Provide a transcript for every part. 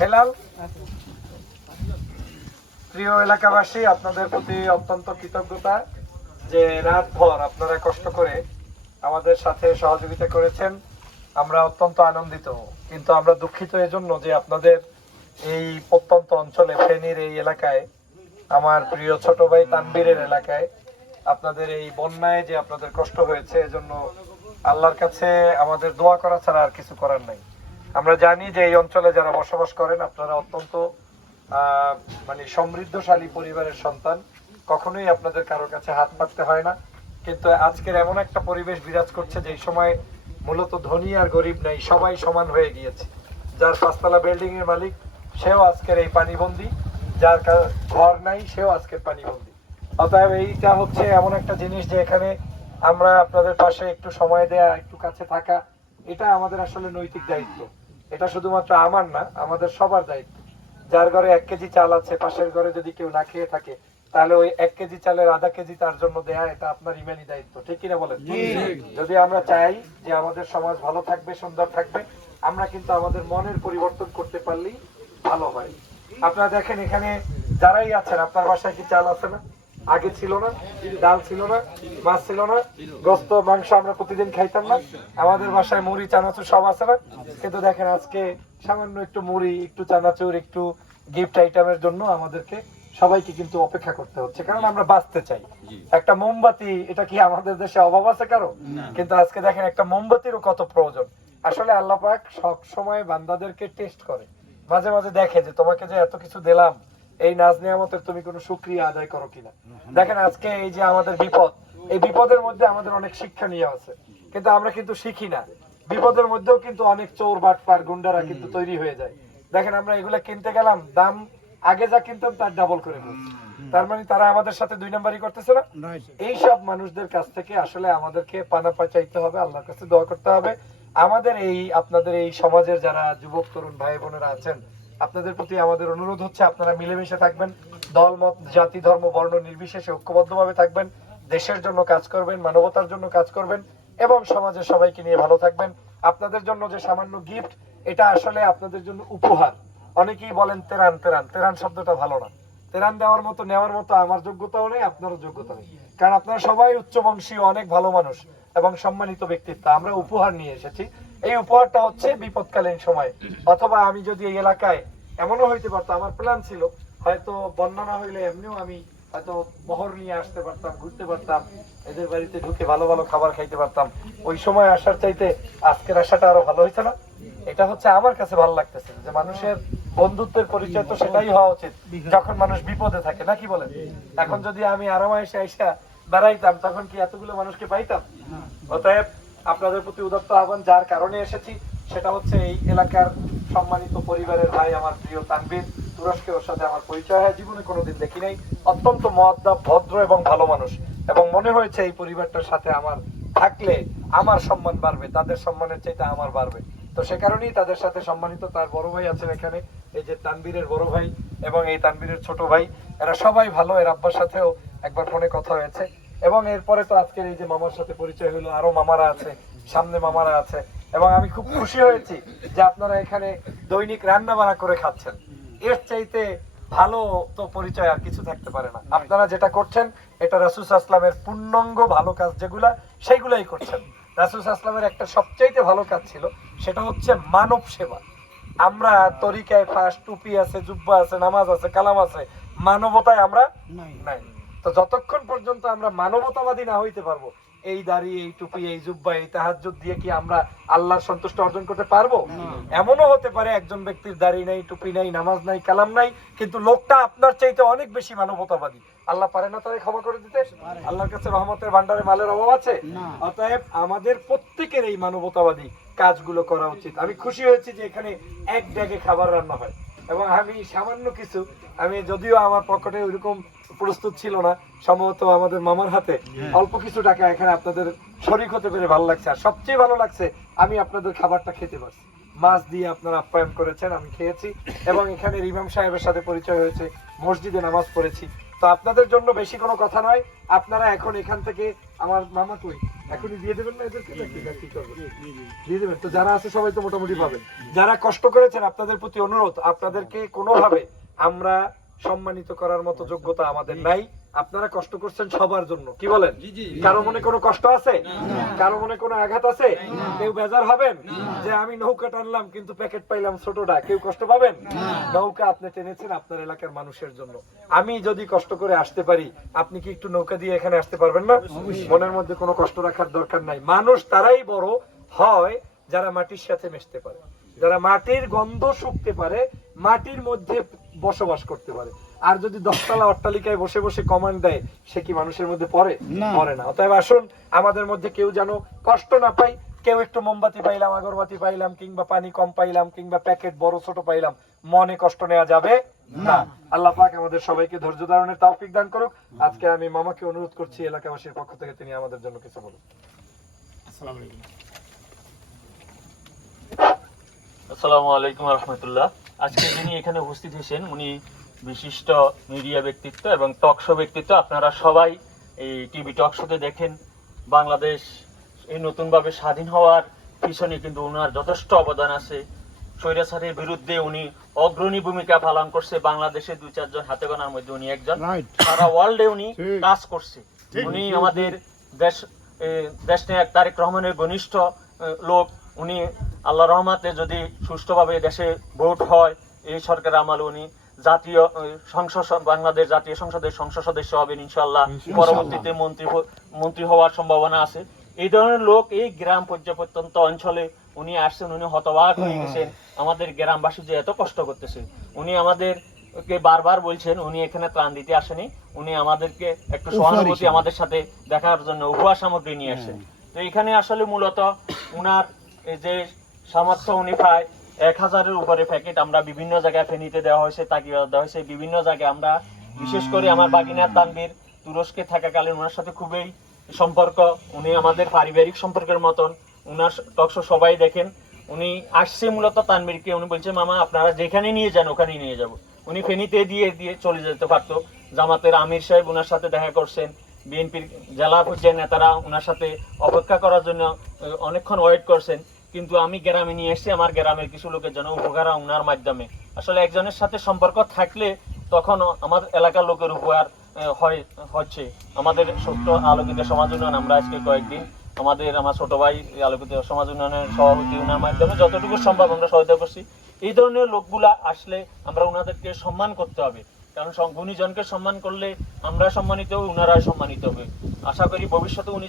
হেলাল? প্রিয় এলাকাবাসী, আপনাদের প্রতি অত্যন্ত কৃতজ্ঞতা যে রাত ভর আপনারা কষ্ট করে আমাদের সাথে সহযোগিতা করেছেন। আমরা অত্যন্ত আনন্দিত, কিন্তু আমরা দুঃখিত এজন্য যে আপনাদের এই প্রত্যন্ত অঞ্চলে, ফেনীর এই এলাকায়, আমার প্রিয় ছোট ভাই তানবীরের এলাকায় আপনাদের এই বন্যায় যে আপনাদের কষ্ট হয়েছে, এজন্য আল্লাহর কাছে আমাদের দোয়া করা ছাড়া আর কিছু করার নাই। আমরা জানি যে এই অঞ্চলে যারা বসবাস করেন, আপনারা অত্যন্ত মানে সমৃদ্ধশালী পরিবারের সন্তান। কখনোই আপনাদের কারোর কাছে হাত পাততে হয় না। কিন্তু আজকের এমন একটা পরিবেশ বিরাজ করছে যে সময় মূলত ধনী আর গরিব নাই, সবাই সমান হয়ে গিয়েছে। যার পাঁচতলা বিল্ডিং এর মালিক, সেও আজকের এই পানিবন্দি। যার ঘর নাই, সেও আজকের পানিবন্দি। অতএব এইটা হচ্ছে এমন একটা জিনিস যে এখানে আমরা আপনাদের পাশে একটু সময় দেয়া একটু কাছে থাকা এটা আমাদের আসলে নৈতিক দায়িত্ব। এটা শুধুমাত্র আমার না আমাদের সবার দায়িত্ব। যার ঘরে এক কেজি চাল আছে পাশের ঘরে যদি কেউ না খেয়ে থাকে তাহলে ওই এক কেজি চালের আধা কেজি তার জন্য দেয়া এটা আপনার ইমানি দায়িত্ব। ঠিক কিনা বলেন? যদি আমরা চাই যে আমাদের সমাজ ভালো থাকবে সুন্দর থাকবে আমরা কিন্তু আমাদের মনের পরিবর্তন করতে পারলেই ভালো হয়। আপনারা দেখেন এখানে যারাই আছেন আপনার বাসায় কি চাল আছে না? আগে ছিল না ডাল ছিল না মাছ ছিল না গোস্ত মাংস আমরা প্রতিদিন খাইতাম না। আমাদের বাসায় মুড়ি চানাচুর সব আছে না। কিন্তু দেখেন আজকে সামান্য একটু মুড়ি একটু চানাচুর একটু গিফট আইটেমের জন্য আমাদেরকে সবাইকে কিন্তু অপেক্ষা করতে হচ্ছে। কারণ আমরা বাঁচতে চাই। একটা মোমবাতি এটা কি আমাদের দেশে অভাব আছে কারও? কিন্তু আজকে দেখেন একটা মোমবাতিরও কত প্রয়োজন। আসলে আল্লাহ পাক সব সময় বান্দাদেরকে টেস্ট করে। মাঝে মাঝে দেখে যে তোমাকে যে এত কিছু দিলাম এই নাজ নিয়ামতের তুমি কোনো সুক্রিয়া আদায় করো কিনা। দেখেন আজকে এই যে আমাদের বিপদ এই বিপদের মধ্যে আমাদের অনেক শিক্ষা নিয়ে আছে। কিন্তু আমরা কিন্তু শিখি না। বিপদের মধ্যেও কিন্তু অনেক চোর বাটপার গুন্ডারা কিন্তু তৈরি হয়ে যায়। দেখেন আমরা এগুলা কিনতে গেলাম দাম আগে যা কিনতাম তার ডাবল করে ফেলছি তার মানে তারা আমাদের সাথে দুই নাম্বারই করতেছে না? এই সব মানুষদের কাছ থেকে আসলে আমাদেরকে পানা চাইতে হবে আল্লাহর কাছে দোয়া করতে হবে। আমাদের এই আপনাদের এই সমাজের যারা যুবক তরুণ ভাই বোনেরা আছেন আপনাদের প্রতি আমাদের অনুরোধ হচ্ছে আপনারা মিলেমিশে থাকবেন দল মত জাতি, ধর্ম, বর্ণ নির্বিশেষে ঐক্যবদ্ধভাবে থাকবেন, দেশের জন্য কাজ করবেন, মানবতার জন্য কাজ করবেন এবং সমাজের সবাইকে নিয়ে ভালো থাকবেন। আপনাদের জন্য যে সামান্য গিফট এটা আসলে আপনাদের জন্য উপহার। অনেকেই বলেন, তেরান তেরান তেরান শব্দটা ভালো না। তেরান দেওয়ার মতো, নেওয়ার মতো আমার যোগ্যতাও নেই, আপনারও যোগ্যতা নেই। কারণ আপনারা সবাই উচ্চ বংশীয় অনেক ভালো মানুষ এবং সম্মানিত ব্যক্তিত্ব। আমরা উপহার নিয়ে এসেছি। এই উপহারটা হচ্ছে বিপদকালীন সময়। অথবা আমি যদি এই এলাকায় এমনও হইতে পারতো আমার প্ল্যান ছিল হয়তো বন্যা না হইলে এমনিও আমি হয়তো বহর নিয়ে আসতে পারতাম ঘুরতে পারতাম এদের বাড়িতে ঢুকে ভালো ভালো খাবার খাইতে পারতাম। ওই সময় আসার চাইতে আজকের আসাটা আরও ভালো হয়েছে না। এটা হচ্ছে আমার কাছে ভালো লাগতেছে যে মানুষের বন্ধুত্বের পরিচয় তো সেটাই হওয়া উচিত যখন মানুষ বিপদে থাকে নাকি বলেন? এখন যদি আমি আরামে এসে আইসা বেড়াইতাম তখন কি এতগুলো মানুষকে পাইতাম? অতএব আপনাদের প্রতি উদাত্ত আহ্বান, যার কারণে এসেছি, সেটা হচ্ছে এই এলাকার সম্মানিত পরিবারের ভাই আমার প্রিয় তানবীর তুরস্কের ওর সাথে আমার পরিচয় হয়, জীবনে কোনোদিন দেখি নাই। অত্যন্ত মহাদ্দা, ভদ্র এবং ভালো মানুষ। এবং মনে হয়েছে এই পরিবারটার সাথে আমার থাকলে আমার সম্মান বাড়বে, তাদের সম্মানের চাইতে আমার বাড়বে। তো সে কারণেই তাদের সাথে সম্মানিত তার বড় ভাই আছেন এখানে, এই যে তানবীরের বড় ভাই এবং এই তানবীরের ছোট ভাই। এরা সবাই ভালো, এর আব্বার সাথেও একবার ফোনে কথা হয়েছে। এবং এরপরে তো আজকের এই যে মামার সাথে পরিচয় হলো আরও মামারা আছে সামনে মামারা আছে এবং আমি খুব খুশি হয়েছি যে আপনারা এখানে দৈনিক রান্না বান্না করে খাচ্ছেন। এর চাইতে ভালো তো পরিচয় আর কিছু থাকতে পারে না। আপনারা যেটা করছেন এটা রাসুস আসলামের পূর্ণাঙ্গ ভালো কাজ যেগুলা সেইগুলাই করছেন। রাসুস আসলামের একটা সবচাইতে ভালো কাজ ছিল সেটা হচ্ছে মানব সেবা। আমরা তরিকায় ফাঁস টুপি আছে জুব্বা আছে নামাজ আছে কালাম আছে মানবতায় আমরা নাই। তো যতক্ষণ পর্যন্ত আমরা মানবতাবাদী না হইতে পারব এই দাড়ি এই টুপি এই জুব্বা এই তাহাজ্জুদ দিয়ে কি আমরা আল্লাহর সন্তুষ্ট অর্জন করতে পারব? এমনও হতে পারে একজন ব্যক্তির দাড়ি নাই টুপি নাই নামাজ নাই কালাম নাই কিন্তু লোকটা আপনার চাইতে অনেক বেশি মানবতাবাদী। আল্লাহ পারে না তাদের ক্ষমা করে দিতে? আল্লাহর কাছে রহমতের ভান্ডারে মালের অভাব আছে? অতএব আমাদের প্রত্যেকের এই মানবতাবাদী কাজগুলো করা উচিত। আমি খুশি হয়েছি যে এখানে এক ব্যাগে খাবার রান্না হয়। এবং আমি সামান্য কিছু আমি যদিও আমার পকেটে ওইরকম প্রস্তুত ছিল না। সম্ভবত আমাদের মামার হাতে অল্প কিছু টাকা এখানে আপনাদের শরিক হতে পেরে ভালো লাগছে। আর সবচেয়ে ভালো লাগছে আমি আপনাদের খাবারটা খেতে পারছি। মাছ দিয়ে আপনারা আপ্যায়ন করেছেন আমি খেয়েছি। এবং এখানে ইমাম সাহেবের সাথে পরিচয় হয়েছে মসজিদে নামাজ পড়েছি। তো আপনাদের জন্য বেশি কোনো কথা নয় আপনারা এখন এখান থেকে আমার মামা কই? এখনই দিয়ে দেবেন না এদেরকে? কি করবেন দিয়ে দেবেন। তো যারা আছে সবাই তো মোটামুটি পাবেন। যারা কষ্ট করেছেন আপনাদের প্রতি অনুরোধ আপনাদেরকে কোনোভাবে আমরা সম্মানিত করার মতো যোগ্যতা আমাদের নাই। আপনারা কষ্ট করছেন সবার জন্য। কি বলেন? কারও মনে কোনো কষ্ট আছে? কারও মনে কোনো আঘাত আছে? কেউ বেজার হবেন? যে আমি নৌকা টানলাম কিন্তু প্যাকেট পাইলাম ছোটটা। কেউ কষ্ট পাবেন? নৌকা আপনি টেনেছেন আপনার এলাকার মানুষের জন্য। আমি যদি কষ্ট করে আসতে পারি আপনি কি একটু নৌকা দিয়ে এখানে আসতে পারবেন না? মনের মধ্যে কোনো কষ্ট রাখার দরকার নাই। মানুষ তারাই বড় হয় যারা মাটির সাথে মিশতে পারে। যারা মাটির গন্ধ শুকতে পারে মাটির মধ্যে বসবাস করতে পারে। আর যদি দশতলা অট্টালিকায় বসে বসে কমান্ড দেয় সে কি মানুষের মধ্যে পড়ে? পড়ে না। অতএব আসুন আমাদের মধ্যে কেউ যেন কষ্ট না পাই কেউ একটু মোমবাতি পাইলাম আগরবাতি পাইলাম কিংবা পানি কম পাইলাম কিংবা প্যাকেট বড় ছোট পাইলাম মনে কষ্ট নেওয়া যাবে না। আল্লাহ পাক আমাদের সবাইকে ধৈর্য ধারণের তৌফিক দান করুক। আজকে আমি মামাকে অনুরোধ করছি এলাকাবাসীর পক্ষ থেকে তিনি আমাদের জন্য কিছু বলুন। আসসালামু আলাইকুম। রহমতুল্লাহ। আজকে যিনি এখানে উপস্থিত হয়েছেন উনি বিশিষ্ট মিডিয়া ব্যক্তিত্ব এবং টক শো ব্যক্তিত্ব। আপনারা সবাই এই টিভি টক শোতে দেখেন বাংলাদেশ এই নতুনভাবে স্বাধীন হওয়ার পিছনে কিন্তু ওনার যথেষ্ট অবদান আছে। স্বৈরাচারের বিরুদ্ধে উনি অগ্রণী ভূমিকা পালন করছে। বাংলাদেশে দুই চারজন হাতে গোনার মধ্যে উনি একজন। সারা ওয়ার্ল্ডে উনি কাজ করছে। উনি আমাদের দেশ দেশ নায়ক তারেক রহমানের ঘনিষ্ঠ লোক। উনি আল্লাহ রহমাতে যদি সুষ্ঠুভাবে দেশে ভোট হয় এই সরকার আমলে উনি জাতীয় সংসদ বাংলাদেশ জাতীয় সংসদের সংসদ সদস্য হবেন ইনশাল্লাহ পরবর্তীতে মন্ত্রী মন্ত্রী হওয়ার সম্ভাবনা আছে। এই ধরনের লোক এই গ্রাম পর্যায় প্রত্যন্ত অঞ্চলে উনি আসছেন উনি হতবাক হয়ে গেছেন। আমাদের গ্রামবাসী যে এত কষ্ট করতেছে। উনি আমাদের কে বারবার বলছেন উনি এখানে ত্রাণ দিতে আসেনি। উনি আমাদেরকে একটু সহানুভূতি আমাদের সাথে দেখার জন্য উপহার সামগ্রী নিয়ে আসেন তো এখানে আসলে মূলত উনার এই যে সামর্থ্য উনি প্রায় এক হাজারের উপরে প্যাকেট আমরা বিভিন্ন জায়গায় ফেনীতে দেওয়া হয়েছে তাকিয়া দেওয়া হয়েছে, বিভিন্ন জায়গায় আমরা বিশেষ করে আমার বাগিনার তানবীর তুরস্কে থাকাকালীন ওনার সাথে খুবই সম্পর্ক, উনি আমাদের পারিবারিক সম্পর্কের মতন, উনার টকশো সবাই দেখেন, উনি আসছে মূলত তানবীরকে, উনি বলছে, মামা, আপনারা যেখানে নিয়ে যান, ওখানেই নিয়ে যাব। উনি ফেনীতে দিয়ে দিয়ে চলে যেতে পারতো। জামাতের আমির সাহেব ওনার সাথে দেখা করছেন, বিএনপির জেলা পর্যায়ের নেতারা ওনার সাথে অপেক্ষা করার জন্য অনেকক্ষণ ওয়েট করছেন। কিন্তু আমি গ্রামে নিয়ে এসেছি আমার গ্রামের কিছু লোকের জন্য উপকার ওনার মাধ্যমে। আসলে একজনের সাথে সম্পর্ক থাকলে তখন আমার এলাকার লোকের উপকার হয়, হচ্ছে। আমাদের সত্য আলোকিত সমাজ উন্নয়ন, আমরা আজকে কয়েকদিন আমাদের আমার ছোট ভাই আলোকিত সমাজ উন্নয়নের সভাপতি ওনার মাধ্যমে যতটুকু সম্ভব আমরা সহায়তা করছি। এই ধরনের লোকগুলা আসলে আমরা ওনাদেরকে সম্মান করতে হবে। কারণ গুণীজনকে সম্মান করলে আমরা সম্মানিত হব ওনারা সম্মানিত হবে। আশা করি ভবিষ্যতে উনি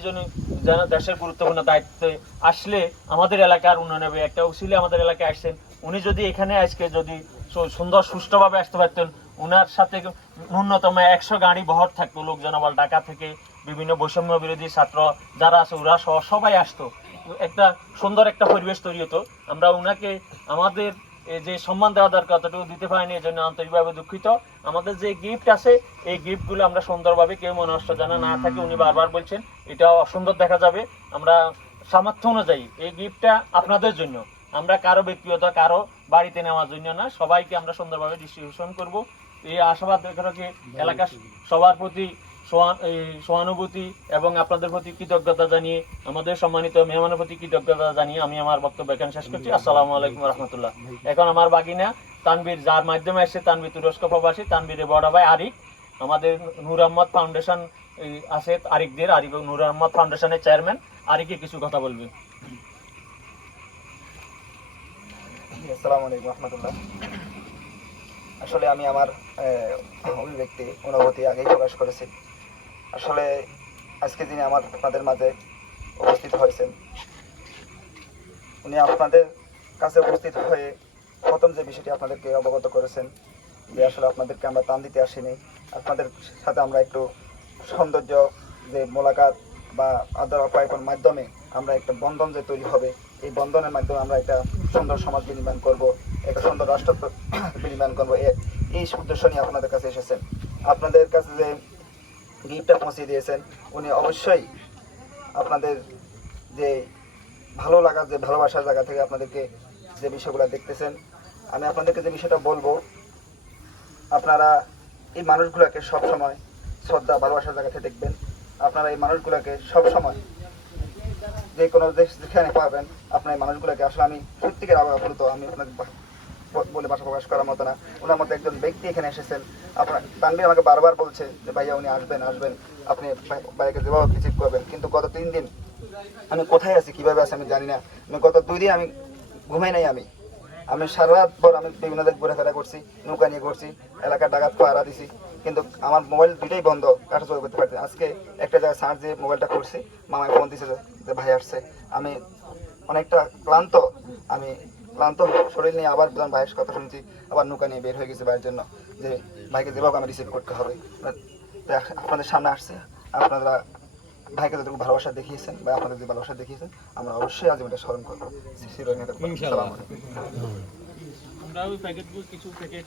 যেন দেশের গুরুত্বপূর্ণ দায়িত্বে আসলে আমাদের এলাকার উন্নয়ন হবে। একটা উসিলে আমাদের এলাকায় আসছেন। উনি যদি এখানে আজকে যদি সুন্দর সুষ্ঠুভাবে আসতে পারতেন, উনার সাথে ন্যূনতম একশো গাড়ি বহর থাকতো লোকজন আবার ঢাকা থেকে বিভিন্ন বৈষম্য বিরোধী ছাত্র যারা আছে, ওরা সহ সবাই আসতো। একটা সুন্দর একটা পরিবেশ তৈরি হতো। আমরা ওনাকে আমাদের যে সম্মান দেওয়া দরকার ততটুকু দিতে পারেনি এই জন্য আন্তরিকভাবে দুঃখিত। আমাদের যে গিফট আছে, এই গিফটগুলো আমরা সুন্দরভাবে কেউ মনে নষ্ট জানা না থাকে, উনি বারবার বলছেন এটা অসুন্দর দেখা যাবে। আমরা সামর্থ্য অনুযায়ী এই গিফটটা আপনাদের জন্য। আমরা কারও ব্যক্তিগত, কারও বাড়িতে নেওয়ার জন্য না, সবাইকে আমরা সুন্দরভাবে ডিস্ট্রিবিউশন করব। এই আশাবাদ রেখে এলাকার সবার প্রতি। সহানুভূতি এবং আপনাদের প্রতি কৃতজ্ঞতা জানিয়ে, আমাদের সম্মানিত মেহমানের প্রতি কৃতজ্ঞতা জানিয়ে আমি আমার বক্তব্য এখানে শেষ করছি। আসসালামু আলাইকুম রহমতুল্লাহ। এখন আমার বাগিনা তানবীর যার মাধ্যমে এসে তানবীর তুরস্ক প্রবাসী তানবীরের বড় ভাই আরিক, আমাদের নূর আহমদ ফাউন্ডেশন আছে আরিকদের, আরিক নূর আহমদ ফাউন্ডেশনের চেয়ারম্যান। আরিকে কিছু কথা বলবে আসসালামু আলাইকুম রহমতুল্লাহ। আসলে আমি আমার অভিব্যক্তি অনুভূতি আগেই প্রকাশ করেছি। আসলে আজকে যিনি আমার আপনাদের মাঝে উপস্থিত হয়েছেন, উনি আপনাদের কাছে উপস্থিত হয়ে প্রথম যে বিষয়টি আপনাদেরকে অবগত করেছেন, যে আসলে আপনাদেরকে আমরা টান দিতে আসিনি। আপনাদের সাথে আমরা একটু সৌন্দর্য যে মোলাকাত বা আদর আপ্যায়নের মাধ্যমে আমরা একটা বন্ধন যে তৈরি হবে, এই বন্ধনের মাধ্যমে আমরা একটা সুন্দর সমাজ বিনির্মাণ করব একটা সুন্দর রাষ্ট্র বিনির্মাণ করব এই উদ্দেশ্য নিয়ে আপনাদের কাছে এসেছেন। আপনাদের কাছে যে গিফটটা পৌঁছে দিয়েছেন, উনি অবশ্যই আপনাদের যে ভালো লাগার যে ভালোবাসার জায়গা থেকে আপনাদেরকে যে বিষয়গুলো দেখতেছেন, আমি আপনাদেরকে যে বিষয়টা বলব, আপনারা এই মানুষগুলোকে সব সময় শ্রদ্ধা, ভালোবাসার জায়গা থেকে দেখবেন। আপনারা এই মানুষগুলোকে সব সময় যে কোনো দেশ যেখানে পাবেন, আপনার এই মানুষগুলোকে, আসলে আমি সত্যিকার আবহাওয়া আমি আপনাকে বলে ভাষা প্রকাশ করার মতো না। ওনার মতো একজন ব্যক্তি এখানে এসেছেন আপনার তানভীর আমাকে বারবার বলছে যে, ভাইয়া, উনি আসবেন আসবেন। আপনি ভাই- ভাইকে যেভাবে রিসিভ করবেন। কিন্তু গত তিন দিন আমি কোথায় আছি, কীভাবে আছি আমি জানি না। আমি গত দুই দিন আমি ঘুমাই নাই আমি। আমি সারা রাত ভর আমি বিভিন্ন জায়গায় ঘুরে করছি, নৌকা নিয়ে ঘুরছি এলাকার ডাকাত পাহারা দিছি। কিন্তু আমার মোবাইল দুইটাই বন্ধ কাটা চলে করতে পারছি আজকে একটা জায়গায় সার্চ দিয়ে মোবাইলটা করছি মামায় ফোন দিছে যে, ভাই, আসছে। আমি অনেকটা ক্লান্ত, আমি ক্লান্ত শরীর নিয়ে আবার যখন ভাইয়ের কথা শুনছি আবার নৌকা নিয়ে বের হয়ে গেছে ভাইয়ের জন্য যে ভাইকে যেভাবে আমি রিসিভ করতে হবে আপনাদের সামনে আসছে আপনারা ভাইকে যতটুকু ভালোবাসা দেখিয়েছেন বা আপনাদের যে ভালোবাসা দেখিয়েছেন আমরা অবশ্যই আজ এটা স্মরণ করব চিরদিনের জন্য। আসসালামু আলাইকুম। আমরা ওই প্যাকেটগুলো কিছু প্যাকেট